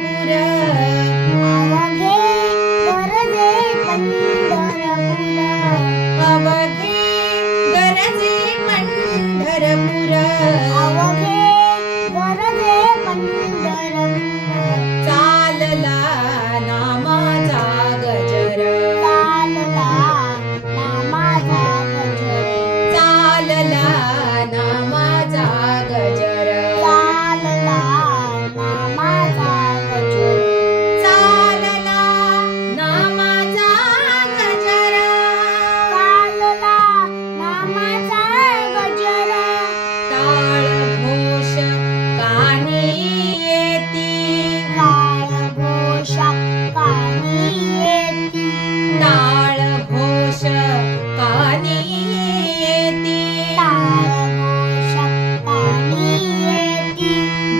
पंढरपूर अवघे गरजे पंढरपूर अवघे गरजे पंढरपूर अवघे गरजे पंढरपूर चालला नामाचा गजर चालला नामाचा गजर चालला नामाचा गजर चालला नामाचा गजर चालला नामाचा गजर चालला नामाचा गजर टाळ घोष कानी येती काळ घोष कानी येती टाळ घोष कानी येती टाळ घोष कानी येती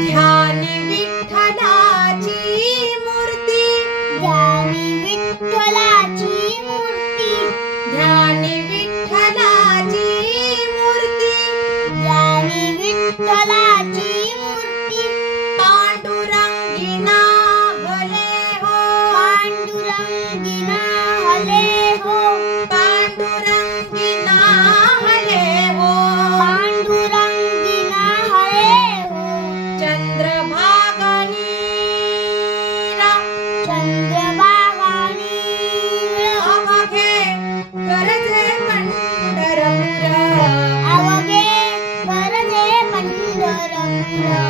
ध्यानी विठ्ठलाची मूर्ती ध्यानी विठ्ठलाची मूर्ती ध्यानी विठ्ठलाची मूर्ती ध्यानी विठ्ठलाची मूर्ती पांडुरंगिना भले हो पांडुरंगिना हले हो पांडुरंगिना हले हो पांडुरंगिना हले हो चंद्रभागानी चंद्रभागानी अवघे गरजे पंढरपूर अवघे गरजे पंढरपूर